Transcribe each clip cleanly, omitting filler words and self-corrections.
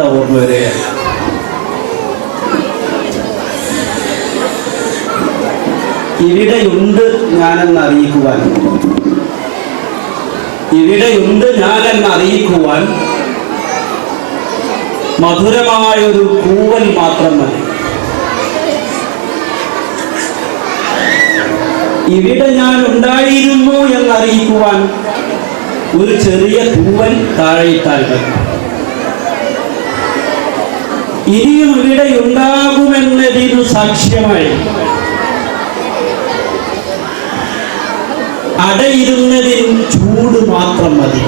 കവിത ഓർമ്മ വരികയാണ്. ഇവിടെയുണ്ട് ഞാനെന്നറിയിക്കുവാൻ, ഇവിടെയുണ്ട് ഞാനെന്നറിയിക്കുവാൻ മധുരമായൊരു കൂവൽ മാത്രം മതി. ഇവിടെ ഞാൻ ഉണ്ടായിരുന്നു എന്നറിയിക്കുവാൻ ഒരു ചെറിയ തൂവൽ താഴെയിട്ടാൽ മതി. ഇനിയും ഇവിടെ ഉണ്ടാകുമെന്നതിനു സാക്ഷ്യമായി അടയിരുന്നതിന് ചൂട് മാത്രം മതി.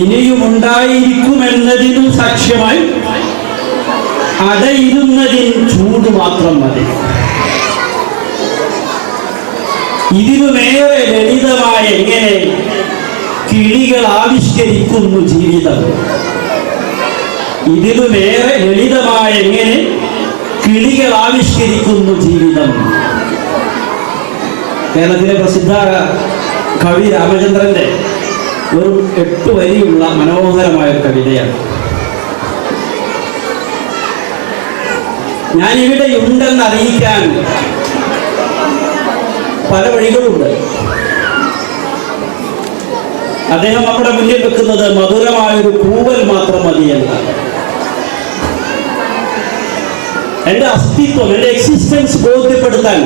ഇനിയും ഉണ്ടായിരിക്കുമെന്നതിനു സാക്ഷ്യമായി അടയിരുന്നതിന് ചൂട് മാത്രം മതി. ഇതിനുമേറെ ലളിതമായ എങ്ങനെ കിളികൾ ആവിഷ്കരിക്കുന്നു ജീവിതം. ഇതിനുമേറെ ലളിതമായ എങ്ങനെ കിളികൾ ആവിഷ്കരിക്കുന്നു ജീവിതം. കേരളത്തിലെ പ്രസിദ്ധ കവി രാമചന്ദ്രന്റെ ഒരു 8 വരിയുള്ള മനോഹരമായ കവിതയാണ്. ഞാനിവിടെ ഉണ്ടെന്ന് അറിയിക്കാൻ പല വഴികളുണ്ട്. അദ്ദേഹം നമ്മുടെ മുന്നിൽ വെക്കുന്നത് മധുരമായൊരു കൂവൽ മാത്രം മതി എന്നാണ്. എന്റെ അസ്തിത്വം, എന്റെ എക്സിസ്റ്റൻസ് ബോധ്യപ്പെടുത്താൻ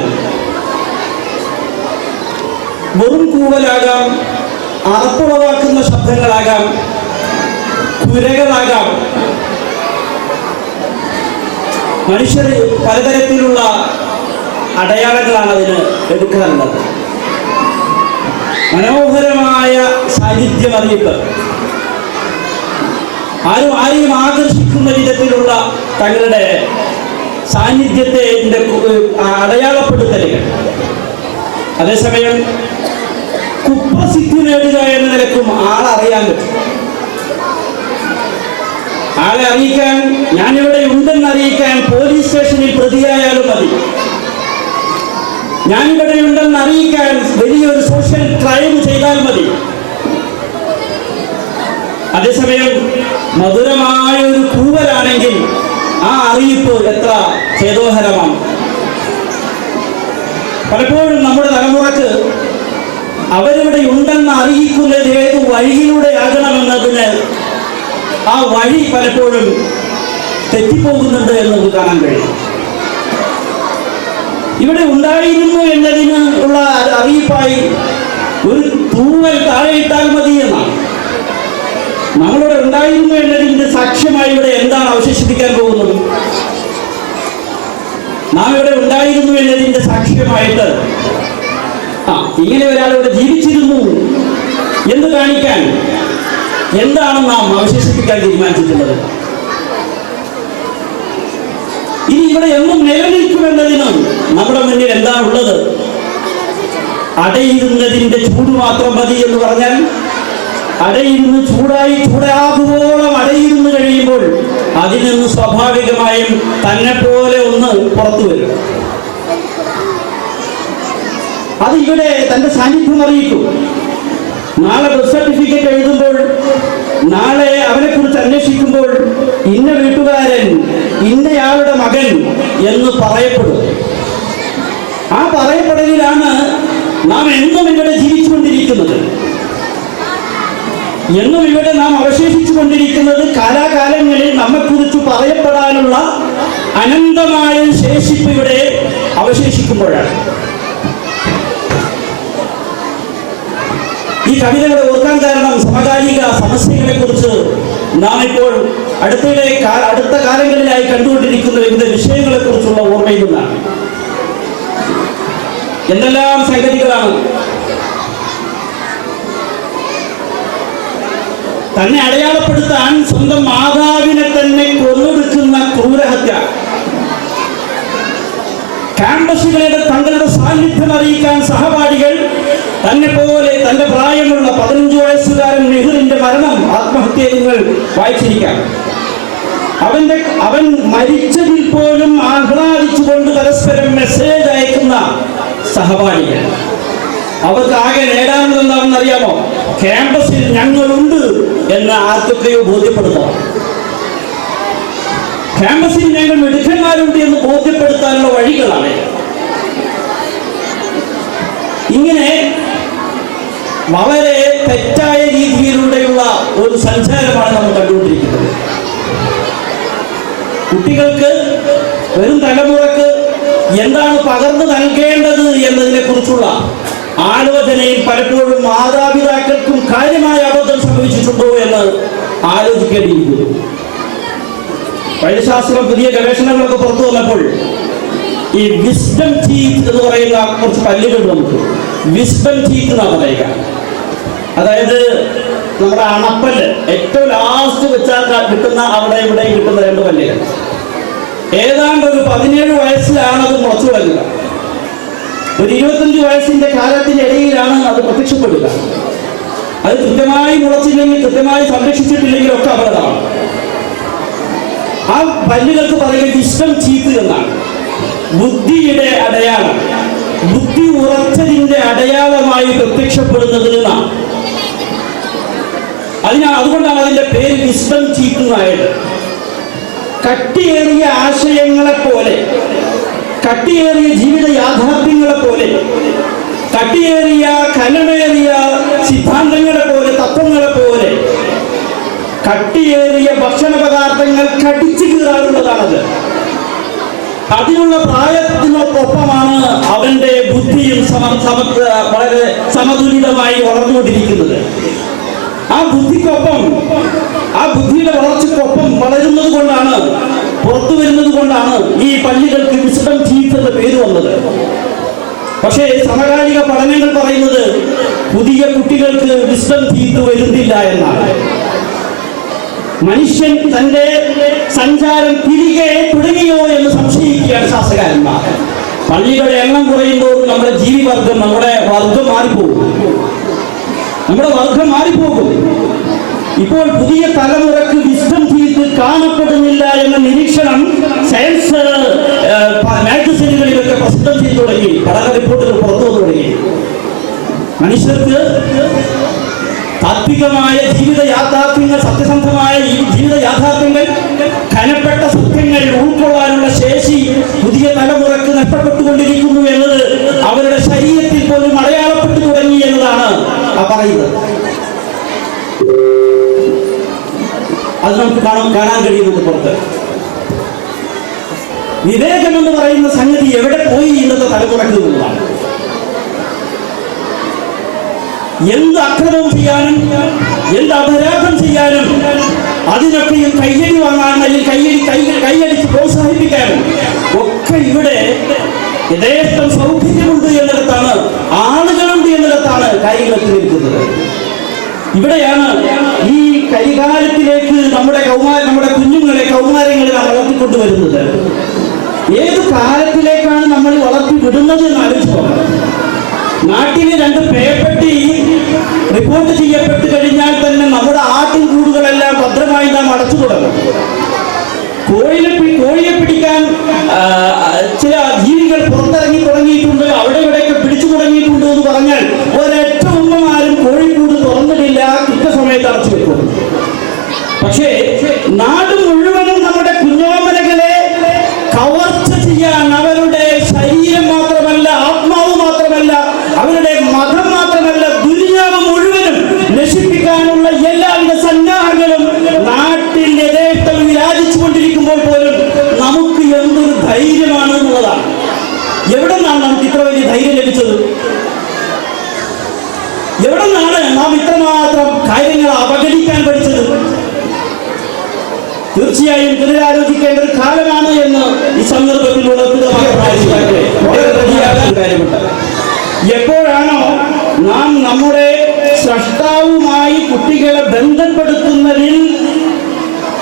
വെറും കൂവലാകാം, അറപ്പുളവാക്കുന്ന ശബ്ദങ്ങളാകാം, കുരകളാകാം. മനുഷ്യർ പലതരത്തിലുള്ള അടയാളങ്ങളാണ് അതിന് എടുക്കാറുള്ളത്. മനോഹരമായ സാന്നിധ്യം അറിയിപ്പ്, ആരെയും ആകർഷിക്കുന്ന വിധത്തിലുള്ള തങ്ങളുടെ സാന്നിധ്യത്തെ അടയാളപ്പെടുത്തലുകൾ. അതേസമയം കുപ്രസിദ്ധി നേടുക എന്ന നിലക്കും ആളറിയാൻ പറ്റും. ആളെ അറിയിക്കാൻ, ഞാനിവിടെ ഉണ്ടെന്ന് അറിയിക്കാൻ പോലീസ് സ്റ്റേഷനിൽ പ്രതിയായാലും മതി. ഞാനിവിടെ ഉണ്ടെന്ന് അറിയിക്കാൻ വലിയൊരു സോഷ്യൽ ക്രൈം ചെയ്താൽ മതി. അതേസമയം മധുരമായ ഒരു കൂവലാണെങ്കിൽ ആ അറിയിപ്പ് എത്ര ഛേദോഹരമാണ്. പലപ്പോഴും നമ്മുടെ തലമുറക്ക് അവരിവിടെ ഉണ്ടെന്ന് അറിയിക്കുന്നത് ഏത് വഴിയിലൂടെ ആകണമെന്നതിന് ആ വഴി പലപ്പോഴും തെറ്റിപ്പോകുന്നുണ്ട് എന്നത് കാണാൻ കഴിയും. ഇവിടെ ഉണ്ടായിരുന്നു എന്നതിന് ഉള്ള അറിയിപ്പായി ഒരു തൂവൽ താഴെയിട്ടാൽ മതി എന്നാണ്. നമ്മളിവിടെ ഉണ്ടായിരുന്നു എന്നതിന്റെ സാക്ഷ്യമായി ഇവിടെ എന്താണ് അവശേഷിപ്പിക്കാൻ പോകുന്നത്? നാം ഇവിടെ ഉണ്ടായിരുന്നു എന്നതിന്റെ സാക്ഷ്യമായിട്ട് ഇങ്ങനെ ഒരാളിവിടെ ജീവിച്ചിരുന്നു എന്ന് കാണിക്കാൻ എന്താണ് നാം അവശേഷിപ്പിക്കാൻ തീരുമാനിച്ചിട്ടുള്ളത്? ഇനി ഇവിടെ എന്നും നിലനിൽക്കുമെന്നതിന് നമ്മുടെ മുന്നിൽ എന്താണുള്ളത്? അടയിരുന്നതിന്റെ ചൂട് മാത്രം മതി എന്ന് പറഞ്ഞാൽ, അടയിരുന്ന് ചൂടാകുവോളം അടയിരുന്ന് കഴിയുമ്പോൾ അതിൽ നിന്ന് സ്വാഭാവികമായും തന്നെ പോലെ ഒന്ന് പുറത്തു വരും. അത് ഇവിടെ തന്റെ സാന്നിധ്യം അറിയിക്കും. നാളെ ബർത്ത് സർട്ടിഫിക്കറ്റ് എഴുതുമ്പോൾ, നാളെ അവനെ കുറിച്ച് അന്വേഷിക്കുമ്പോൾ ഇന്ന വീട്ടുകാരൻ, ഇന്നയാളുടെ മകൻ എന്ന് പറയപ്പെടും. ആ പറയപ്പെടലിലാണ് നാം എന്നും ഇവിടെ ജീവിച്ചുകൊണ്ടിരിക്കുന്നത്. എന്നും ഇവിടെ നാം അവശേഷിച്ചു കൊണ്ടിരിക്കുന്നത് കാലാകാലങ്ങളിൽ നമ്മെക്കുറിച്ച് പറയപ്പെടാനുള്ള അനന്തമായ ശേഷിപ്പ് ഇവിടെ അവശേഷിക്കുമ്പോഴാണ്. ഈ കവിതകളെ ഓർക്കാൻ കാരണം സമകാലിക സമസ്യകളെ കുറിച്ച് നാം ഇപ്പോൾ അടുത്ത കാലങ്ങളിലായി കണ്ടുകൊണ്ടിരിക്കുന്ന വിവിധ വിഷയങ്ങളെ കുറിച്ചുള്ള ഓർമ്മയിൽ നിന്നാണ്. എന്തെല്ലാം സംഗതികളാണ് തന്നെ അടയാളപ്പെടുത്താൻ സ്വന്തം മാതാവിനെ തന്നെ കൊന്നൊടുക്കുന്ന ക്രൂരഹത്യ. ക്യാമ്പസുകളുടെ തങ്ങളുടെ സാന്നിധ്യം അറിയിക്കാൻ സഹപാഠികൾ തന്നെ പോലെ തന്റെ പ്രായമുള്ള 15 വയസ്സുകാരൻ നെഹ്റുവിന്റെ മരണം, ആത്മഹത്യ നിങ്ങൾ വായിച്ചിരിക്കാം. അവൻ മരിച്ചതിൽ പോലും ആഹ്ലാദിച്ചുകൊണ്ട് പരസ്പരം മെസ്സേജ് അയക്കുന്ന സഹപാഠികൾ. അവർക്ക് ആകെ നേടാനുള്ളത് എന്താണെന്ന് അറിയാമോ? ക്യാമ്പസിൽ ഞങ്ങളുണ്ട് എന്ന് ആർക്കൊക്കെയോ ബോധ്യപ്പെടുത്തണം. ക്യാമ്പസിൽ ഞങ്ങൾ മിടുക്കന്മാരുണ്ട് എന്ന് ബോധ്യപ്പെടുത്താനുള്ള വഴികളാണ്. ഇങ്ങനെ വളരെ തെറ്റായ രീതിയിലൂടെയുള്ള ഒരു സഞ്ചാരമാണ് നമ്മൾ കണ്ടുകൊണ്ടിരിക്കുന്നത്. കുട്ടികൾക്ക്, വരും തലമുറക്ക് എന്താണ് പകർന്നു നൽകേണ്ടത് എന്നതിനെ കുറിച്ചുള്ള ആലോചനയിൽ പലപ്പോഴും മാതാപിതാക്കൾക്കും കാര്യമായ അബദ്ധം സംഭവിച്ചിട്ടുണ്ടോ എന്ന് ആലോചിക്കേണ്ടിയിരിക്കുന്നു. വൈദ്യശാസ്ത്രം പുതിയ ഗവേഷണങ്ങളൊക്കെ പുറത്തു വന്നപ്പോൾ ഈ വിസ്ഡം ടീത്ത് എന്ന് പറയുന്ന കുറച്ച് പല്ലുകൾ നമുക്ക് വിസ്ഡം ടീത്ത് എന്നാണ് പറയുക. അതായത് നമ്മുടെ അണപ്പല്ല് ഏറ്റവും ലാസ്റ്റ് വെച്ചാൽ കിട്ടുന്ന അവിടെ ഇവിടെ കിട്ടുന്ന 2 പല്ലുകൾ. ഏതാണ്ട് ഒരു 17 വയസ്സിലാണ് അത് മുളച്ചു തുടങ്ങുക. ഒരു 25 വയസ്സിന്റെ കാലത്തിനിടയിലാണ് അത് പ്രത്യക്ഷപ്പെടുക. അത് കൃത്യമായി മുളച്ചില്ലെങ്കിൽ, കൃത്യമായി സംരക്ഷിച്ചിട്ടില്ലെങ്കിൽ ഒക്കെ അപകടമാണ്. ആ പല്ലുകൾക്ക് പറയുക വിസ്ഡം ടീത്ത് എന്നാണ്. ബുദ്ധിയുടെ അടയാളം, ബുദ്ധി ഉറച്ചതിന്റെ അടയാളമായി പ്രത്യക്ഷപ്പെടുന്നതിൽ നിന്നാണ്. അതുകൊണ്ടാണ് അതിന്റെ പേര് വിസ്ഡം ടീത്ത് എന്നായത്. കട്ടിയേറിയ ആശയങ്ങളെ പോലെ, കട്ടിയേറിയ ജീവിത യാഥാർത്ഥ്യങ്ങളെ പോലെ, കട്ടിയേറിയ കനമേറിയ സിദ്ധാന്തങ്ങളെ പോലെ, തത്വങ്ങളെ പോലെ കട്ടിയേറിയ ഭക്ഷണ പദാർത്ഥങ്ങൾ കടിച്ചു കീറാറുള്ളതാണത്. അതിനുള്ള പ്രായത്തിനൊപ്പമാണ് അവന്റെ ബുദ്ധിയും വളരെ സമതുലിതമായി വളർന്നുകൊണ്ടിരിക്കുന്നത്. ആ ബുദ്ധിക്കൊപ്പം, ആ ബുദ്ധിയുടെ വളർച്ചയ്ക്കൊപ്പം വളരുന്നത് കൊണ്ടാണ്, പുറത്തു വരുന്നത് കൊണ്ടാണ് ഈ പല്ലുകൾക്ക് വിസ്ഡം ടീത്ത് എന്ന പേര് വന്നത്. പക്ഷേ സമകാലിക പഠനങ്ങൾ പറയുന്നത് പുതിയ കുട്ടികൾക്ക് വിസ്ഡം ടീത്ത് വരുന്നില്ല എന്നാണ്. മനുഷ്യൻ തന്റെ സഞ്ചാരം തിരികെ തുടങ്ങിയോ എന്ന് സംശയിക്കുകയാണ് ശാസ്ത്രകാരന്മാർ. പള്ളികളുടെ എണ്ണം കുറയുമ്പോൾ നമ്മുടെ ജീവിവർഗം, നമ്മുടെ വർഗം മാറിപ്പോകും. നമ്മുടെ വർഗം മാറിപ്പോകും. ഇപ്പോൾ പുതിയ തലമുറക്ക് വിസ്ഡം ടീത്ത് കാണപ്പെടുന്നില്ല എന്ന നിരീക്ഷണം സയൻസ് മാഗസിനുകളിലൊക്കെ പ്രസിദ്ധം ചെയ്തു തുടങ്ങി. പഠന റിപ്പോർട്ടുകൾ പുറത്തു വന്നു തുടങ്ങി. മനുഷ്യർക്ക് താത്വികമായ ജീവിത യാഥാർത്ഥ്യങ്ങൾ, സത്യസന്ധമായ ജീവിത യാഥാർത്ഥ്യങ്ങൾ, ഘനപ്പെട്ട സത്യങ്ങൾ ഉൾക്കൊള്ളാനുള്ള ശേഷി പുതിയ തലമുറക്ക് നഷ്ടപ്പെട്ടുകൊണ്ടിരിക്കുന്നു എന്നത് അവരുടെ ശരീരത്തിൽ പോലും അടയാളപ്പെട്ടു തുടങ്ങി എന്നതാണ് പറയുന്നത്. അത് നമുക്ക് കാണാൻ കഴിയുന്നുണ്ട് പുറത്ത്. വിവേകം എന്ന് പറയുന്ന സംഗതി എവിടെ പോയി ഇന്നത്തെ തലമുറക്ക് എന്നുള്ളതാണ്. എന്ത് അക്രമം ചെയ്യാനും, എന്ത് അപരാധം ചെയ്യാനും, അതിനൊക്കെയും കയ്യടി വാങ്ങാനും, അല്ലെങ്കിൽ കൈയടിച്ച് പ്രോത്സാഹിപ്പിക്കാനും ഒക്കെ ഇവിടെ യഥേഷ്ടം സൗകര്യമുണ്ട് എന്നിടത്താണ്, ആളുകളുണ്ട് എന്നിടത്താണ് കാര്യങ്ങൾ എത്തിയിരിക്കുന്നത്. ഇവിടെയാണ് ഈ കരികാലത്തിലേക്ക് നമ്മുടെ കുഞ്ഞുങ്ങളെ, കൗമാരങ്ങളെ നാം വളർത്തിക്കൊണ്ടുവരുന്നത്. ഏത് കാലത്തിലേക്കാണ് നമ്മൾ വളർത്തി വിടുന്നത് എന്ന് ആലോചിച്ചു. നാട്ടിലെ 2 പേപ്പട്ടി റിപ്പോർട്ട് ചെയ്യപ്പെട്ട് കഴിഞ്ഞാൽ തന്നെ നമ്മുടെ ആട്ടിൻ കൂടുകളെല്ലാം ഭദ്രമായി നാം അടച്ചു തുടങ്ങും. കോഴിയെ പിടിക്കാൻ ചില ജീവികൾ പുറത്തിറങ്ങി തുടങ്ങിയിട്ടുണ്ട്, അവിടെ ഇവിടെയൊക്കെ പിടിച്ചു തുടങ്ങിയിട്ടുണ്ട് എന്ന് പറഞ്ഞാൽ ഒരൊറ്റ ഉമ്മമാരും കോഴിക്കൂട് തുറന്നിട്ടില്ല, കൃത്യസമയത്ത് അടച്ചു വെക്കും. പക്ഷേ നാട് മുഴുവനും നമ്മുടെ കുഞ്ഞോമനകളെ കവർച്ച ചെയ്യാൻ, അവരുടെ ശരീരം മാത്രമല്ല, ആത്മാവ് മാത്രമല്ല, അവരുടെ മതം മാത്രമല്ല, ദുനിയാവ് മുഴുവനും നശിപ്പിക്കാനുള്ള എല്ലാവിധ സന്നാഹങ്ങളും നാട്ടിൽ യഥേഷ്ടം വിരാജിച്ചുകൊണ്ടിരിക്കുമ്പോൾ പോലും നമുക്ക് എന്തൊരു ധൈര്യമാണ് എന്നുള്ളതാണ്. എവിടെ നിന്നാണ് നമുക്ക് ഇത്ര വലിയ ധൈര്യം ലഭിച്ചത്? എവിടെ നിന്നാണ് നാം ഇത്രമാത്രം കാര്യങ്ങൾ അവഗണിക്കാൻ പഠിച്ചത്? തീർച്ചയായും പുനരാലോചിക്കേണ്ട ഒരു കാലമാണ് എന്ന് ഈ സന്ദർഭത്തിൽ കാര്യമുണ്ട്. എപ്പോഴാണോ നാം നമ്മുടെ സ്രഷ്ടാവുമായി കുട്ടികളെ ബന്ധപ്പെടുത്തുന്നതിൽ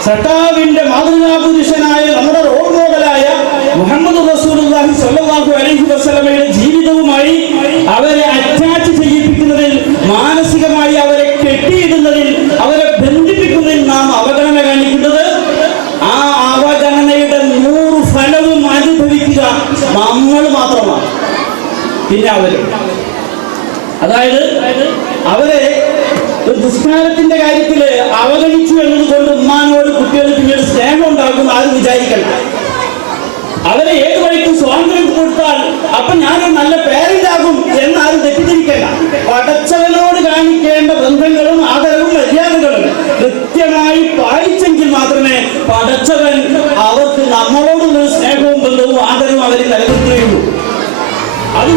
സട്ടാവിന്റെ മാതൃകാപുരുഷനായ നമ്മുടെ റോൾ മോഡലായ മുഹമ്മദ് റസൂലുള്ളാഹി സ്വല്ലല്ലാഹു അലൈഹി വസല്ലമയുടെ ജീവിതവുമായി അവരെ അറ്റാച്ച് ചെയ്യിപ്പിക്കുന്നതിൽ, മാനസികമായി അവരെ കെട്ടിയിടുന്നതിൽ, അവരെ ബന്ധിപ്പിക്കുന്നതിൽ നാം അവഗണന കാണിക്കുന്നത്, ആ അവഗണനയുടെ 100 ഫലവും അനുഭവിക്കുക നമ്മൾ മാത്രമാണ്. പിന്നെ അവര്, അതായത് അവരെ നിസ്കാരത്തിന്റെ കാര്യത്തില് അവഗണിച്ചു എന്നതുകൊണ്ട് ഉമ്മാനോട് കുട്ടികൾ പിന്നീട് സ്നേഹം ഉണ്ടാകും ആരും വിചാരിക്കണ്ട. അവരെ ഏത് വഴിക്കും സ്വാതന്ത്ര്യം കൊടുത്താൽ അപ്പൊ ഞാനൊരു നല്ല പേരന്റ് ആകും എന്നാരും തെറ്റിദ്ധരിക്കേണ്ട. പടച്ചവനോട് കാണിക്കേണ്ട ബന്ധങ്ങളും ആദരവും മര്യാദകളും കൃത്യമായി പാലിച്ചെങ്കിൽ മാത്രമേ പടച്ചവൻ അവർക്ക് നമ്മളോടുള്ള സ്നേഹവും ബന്ധവും ആദരവും അവരിൽ നിലനിർത്തുകയുള്ളൂ. അത്